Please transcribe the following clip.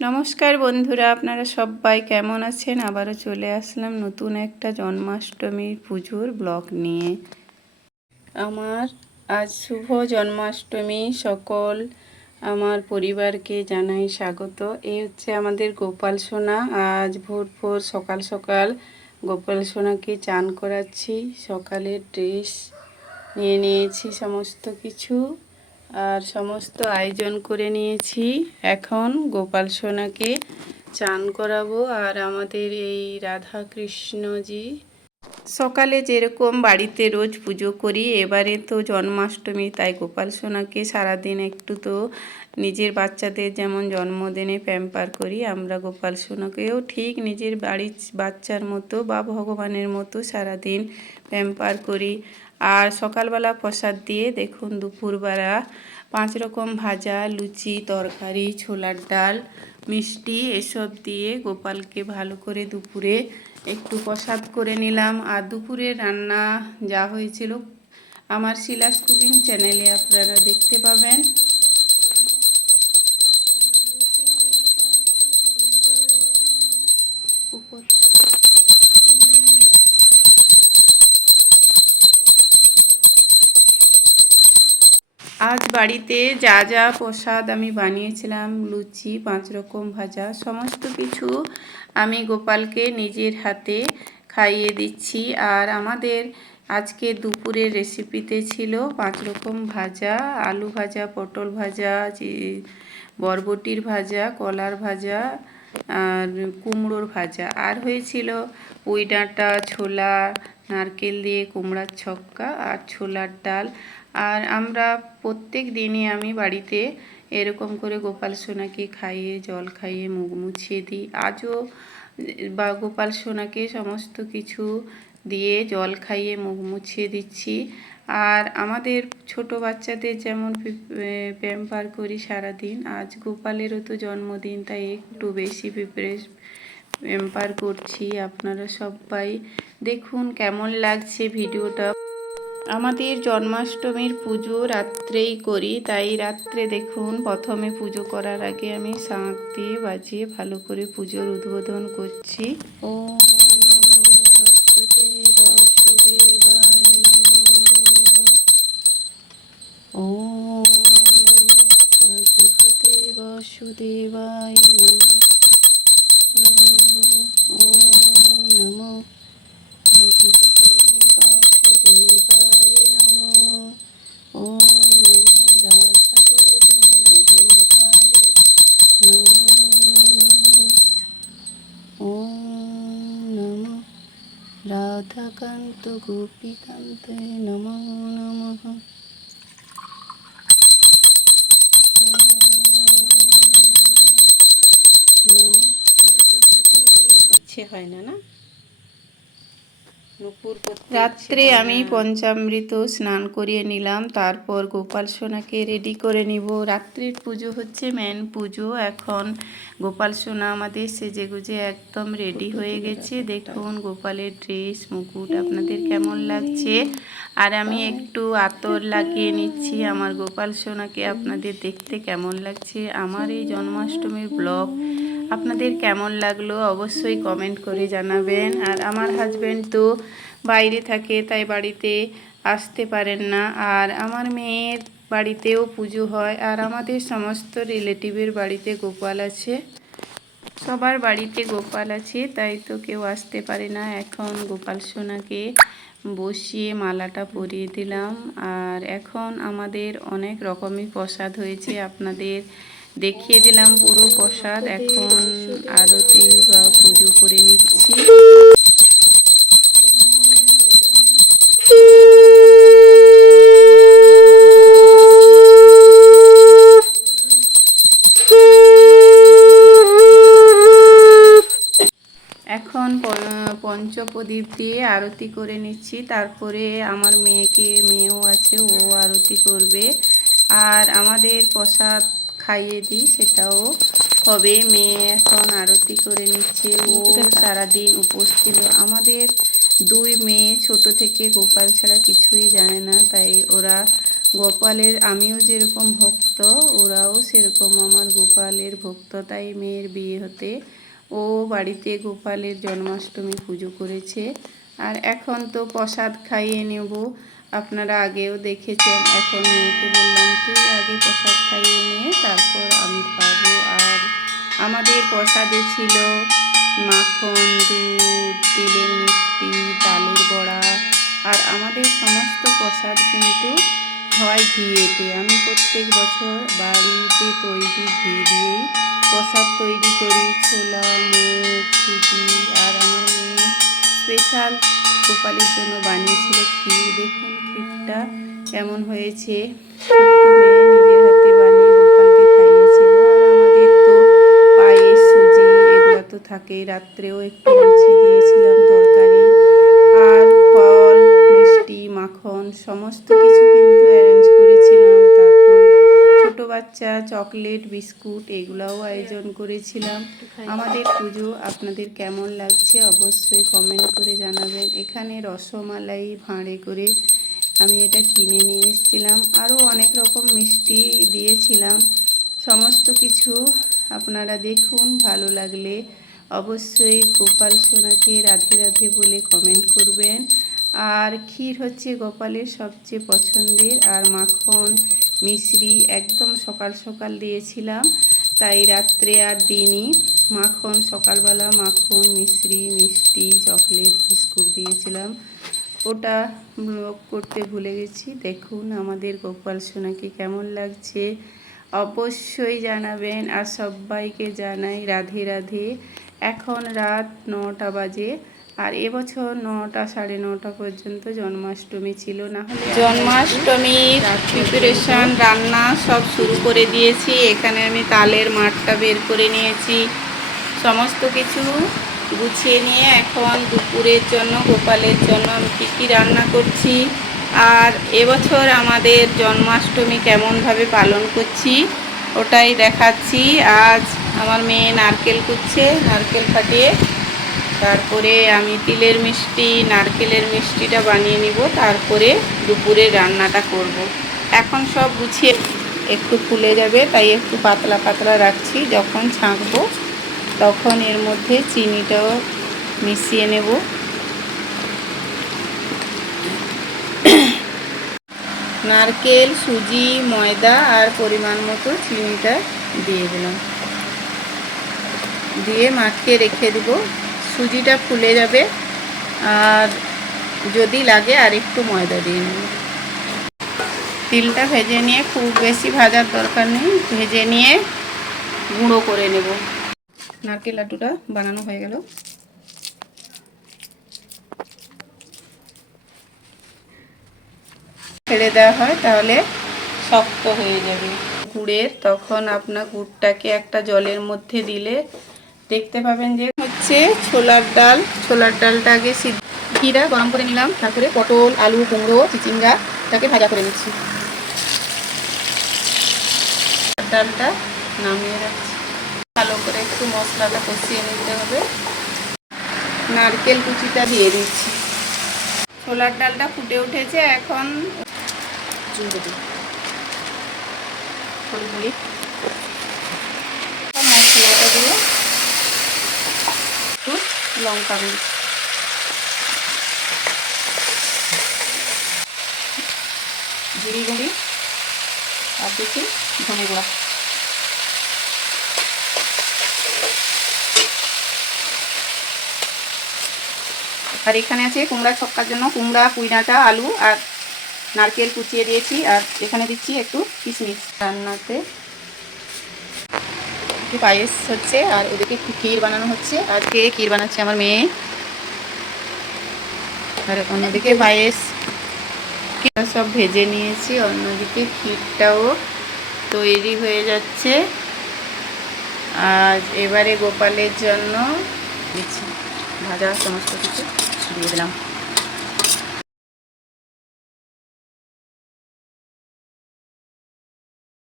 নমস্কার বন্ধুরা, আপনারা সবাই কেমন আছেন? আবারও চলে আসলাম নতুন একটা জন্মাষ্টমীর পুজোর ব্লগ নিয়ে। আমার আজ শুভ জন্মাষ্টমী, সকল আমার পরিবারকে জানাই স্বাগত। এই হচ্ছে আমাদের গোপাল সোনা। আজ ভোর ভোর সকাল সকাল গোপাল সোনাকে চান করাচ্ছি। সকালের ড্রেস নিয়ে নিয়েছি সমস্ত কিছু। আর সমস্ত আয়োজন করে নিয়েছি। এখন গোপাল সোনাকে চান করাবো আর আমাদের এই রাধা কৃষ্ণজি সকালে যেরকম বাড়িতে রোজ পুজো করি, এবারে তো জন্মাষ্টমী, তাই গোপাল সোনাকে সারাদিন একটু তো নিজের বাচ্চাদের যেমন জন্মদিনে প্যাম্পার করি, আমরা গোপাল সোনাকেও ঠিক নিজের বাড়ির বাচ্চার মতো বা ভগবানের মতো সারাদিন প্যাম্পার করি। আর সকালবেলা প্রসাদ দিয়ে দেখুন দুপুরবেলা পাঁচ রকম ভাজা, লুচি, তরকারি, ছোলার ডাল, মিষ্টি এসব দিয়ে গোপালকে ভালো করে দুপুরে একটু প্রসাদ করে নিলাম। আর দুপুরে রান্না যা হয়েছিল, আমার শিলাস কুকিং চ্যানেলে আপনারা দেখতে পাবেন। বাড়িতে যা যা প্রসাদ আমি বানিয়েছিলাম, লুচি, পাঁচ রকম ভাজা, সমস্ত কিছু আমি গোপালকে নিজের হাতে খাইয়ে দিচ্ছি। আর আমাদের আজকে দুপুরের রেসিপিতে ছিল পাঁচ রকম ভাজা, আলু ভাজা, পটল ভাজা বরবটির ভাজা, কলার ভাজা, আর কুমড়োর ভাজা। আর হয়েছিল পুঁই ডাঁটা, ছোলা, নারকেল দিয়ে কুমড়ার ছক্কা, আর ছোলার ডাল। আর আমরা প্রত্যেক দিনই আমি বাড়িতে এরকম করে গোপাল সোনাকে খাইয়ে, জল খাইয়ে, মুখ মুছিয়ে দিই। আজও বা গোপাল সোনাকে সমস্ত কিছু দিয়ে জল খাইয়ে, মুখ মুছিয়ে দিচ্ছি। আর আমাদের ছোট বাচ্চাদের যেমন প্যাম্পার করি সারাদিন, আজ গোপালেরও তো জন্মদিন, তাই একটু বেশি প্রিপারেশ প্যাম্পার করছি আপনারা সবাই। দেখুন কেমন লাগছে ভিডিওটা। আমাদের জন্মাষ্টমীর পুজো রাত্রেই করি, তাই রাত্রে দেখুন প্রথমে পুজো করার আগে আমি শাঁখ দিয়ে বাজিয়ে ভালো করে পুজোর উদ্বোধন করছি। ও ও বাসুদেবায় নমঃ। ও নমঃ। রাধাকান্ত গোপীকান্তে নম নম। ইচ্ছে হয় না না? রাত্রে আমি পঞ্চামৃত স্নান করিয়ে নিলাম তারপর গোপাল সোনাকে রেডি করে নিব। রাত্রির পুজো হচ্ছে মেন পুজো। এখন গোপাল সোনা আমাদের সেজে গুজে একদম রেডি হয়ে গেছে। দেখুন গোপালের ড্রেস মুকুট আপনাদের কেমন লাগছে? আর আমি একটু আতর লাগিয়ে নিচ্ছি। আমার গোপাল সোনাকে আপনাদের দেখতে কেমন লাগছে? আমার এই জন্মাষ্টমীর ব্লগ আপনাদের কেমন লাগল অবশ্যই কমেন্ট করে জানাবেন। আর আমার হাজব্যান্ড তো বাইরে থাকে, তাই বাড়িতে আসতে পারেন না। আর আমার মেয়ের বাড়িতেও পুজো হয়, আর আমাদের সমস্ত রিলেটিভের বাড়িতে গোপাল আছে। সবার বাড়িতে গোপাল আছে, তাই তো কেউ আসতে পারে না। এখন গোপাল সোনাকে বসিয়ে মালাটা পরিয়ে দিলাম। আর এখন আমাদের অনেক রকমই প্রসাদ হয়েছে আপনাদের দেখিয়ে দিলাম পুরো প্রসাদ। এখন আরতি বা পুজো করে নিচ্ছি। এখন পঞ্চপ্রদীপ দিয়ে আরতি করে নিচ্ছি। তারপরে আমার মেয়েকে, মেয়েও আছে, ও আরতি করবে। আর আমাদের প্রসাদ খাইয়ে দিই সেটাও হবে। মেয়ে এখন আরতি করে নিচ্ছে। ও সারাদিন উপোস ছিল। আমাদের দুই মেয়ে ছোট থেকে গোপাল ছাড়া কিছুই জানে না। তাই ওরা গোপালের আমিও যেরকম ভক্ত ওরাও সেরকম আমার গোপালের ভক্ত। তাই মেয়ের বিয়ে হতে ও বাড়িতে গোপালের জন্মাষ্টমী পুজো করেছে। আর এখন তো প্রসাদ খাইয়ে নেব। আপনারা আগেও দেখেছেন, এখন মেয়েকে বললাম, তুই আগে প্রসাদ খাইয়ে নিয়ে তারপর আমি খাব। আর আমাদের প্রসাদে ছিল মাখন, দুধ, তেলের মিষ্টি তালের বড়া। আর আমাদের সমস্ত প্রসাদ কিন্তু হয় ঘিয়েতে। আমি প্রত্যেক বছর বাড়িতে তৈরি ঘি দিয়েই প্রসাদ তৈরি করি, ছোলা, মুগ, সুজি। আর আমার মেয়ে স্পেশাল গোপালের জন্য বানিয়েছিল ক্ষীর দেখুন ক্ষীরটা কেমন হয়েছে? ছোট্ট মেয়ে নিজের হাতে বানিয়ে গোপালকে আর আমাদের তো সুজি এগুলো তো থাকেই রাত্রেও একটু লুচি দিয়েছিলাম তরকারি, আর ফল, মিষ্টি, মাখন, সমস্ত কিছু কিন্তু অ্যারেঞ্জ করেছিলাম। তারপর ছোট বাচ্চা, চকলেট, বিস্কুট এগুলাও আয়োজন করেছিলাম। আমাদের পুজো আপনাদের কেমন লাগছে অবশ্যই কমেন্ট করে জানাবেন। এখানে রসমালাই ভাঁড়ে করে আমি এটা কিনে নিয়ে এসেছিলাম। আরও অনেক রকম মিষ্টি দিয়েছিলাম। সমস্ত কিছু আপনারা দেখুন, ভালো লাগলে অবশ্যই গোপাল সোনাকে রাধে রাধে বলে কমেন্ট করবেন। আর ক্ষীর হচ্ছে গোপালের সবচেয়ে পছন্দের। আর মাখন, মিশ্রি একদম সকাল সকাল দিয়েছিলাম। তাই রাত্রে আর দিনই মাখন, সকালবেলা মাখন, মিশ্রি, মিষ্টি, চকলেট, বিস্কুট দিয়েছিলাম। ওটা ব্লগ করতে ভুলে গেছি। দেখুন আমাদের গোপাল সোনাকে কেমন লাগছে। অবশ্যই জানাবেন আর সবাইকে জানাই রাধে রাধে। এখন রাত নটা বাজে আর এবছর নটা সাড়ে নটা পর্যন্ত জন্মাষ্টমী ছিল। না হলে জন্মাষ্টমীর প্রিপারেশন রান্না সব শুরু করে দিয়েছি। এখানে আমি তালের মাঠটা বের করে নিয়েছি। সমস্ত কিছু গুছিয়ে নিয়ে এখন দুপুরের জন্য, গোপালের জন্য আমি কী কী রান্না করছি আর এবছর আমাদের জন্মাষ্টমী কেমনভাবে পালন করছি ওটাই দেখাচ্ছি আজ আমার মেয়ে নারকেল কুচ্ছে নারকেল ফাটিয়ে তারপরে আমি তিলের মিষ্টি, নারকেলের মিষ্টিটা বানিয়ে নিব, তারপরে দুপুরে রান্নাটা করব। এখন সব গুছিয়ে একটু ফুলে যাবে, তাই একটু পাতলা পাতলা রাখছি, যখন ছাঁকবো তখন এর মধ্যে চিনিটাও মিশিয়ে নেব। নারকেল, সুজি, ময়দা আর পরিমাণ মতো চিনিটা দিয়ে দিলাম। দিয়ে মাখিয়ে রেখে দেব। সুজিটা ফুলে যাবে। আর যদি লাগে আর একটু ময়দা দিয়ে নেব। তিলটা ভেজে নিয়ে খুব বেশি ভাজার দরকার নেই। ভেজে নিয়ে গুঁড়ো করে নেব। নারকেল লাড্ডুটা বানানো হয়ে গেল। ছেড়ে দেওয়া হয়, তাহলে শক্ত হয়ে যাবে। গুড়ের তখন আপনার গুড়টাকে একটা জলের মধ্যে দিলে দেখতে পাবেন যে হচ্ছে ছোলার ডাল। ছোলার ডালটা আগে ঘিরা গরম করে নিলাম, তারপরে পটল, আলু, কুমড়ো, চিচিঙ্গা তাকে ভাজা করে নিচ্ছি। ডালটা নামিয়ে রাখছি। ভালো করে একটু মশলাটা কষিয়ে নিতে হবে। নারকেল কুচিটা দিয়ে দিচ্ছি। ছোলার ডালটা ফুটে উঠেছে, এখন মশলাটা দিয়ে একটু লঙ্কা জিরি গুঁড়ি আর দিচ্ছি ধনে গুঁড়া। আর এখানে আছে কুমড়া ছক্কার জন্য কুমড়া কুইনাটা আলু আর নারকেল কুচিয়ে দিয়েছি আর এখানে দিচ্ছি একটু কিশমিশ রান্নাতে। পায়েস হচ্ছে আর ওদিকে একটু ক্ষীর বানানো হচ্ছে। আজকে ক্ষীর বানাচ্ছে আমার মেয়ে। আর অন্যদিকে পায়েস। সব ভেজে নিয়েছি, অন্যদিকে ক্ষীরটাও তৈরি হয়ে যাচ্ছে। আর এবারে গোপালের জন্য দিচ্ছি ভাজা সমস্ত কিছু। দিয়ে দিলাম।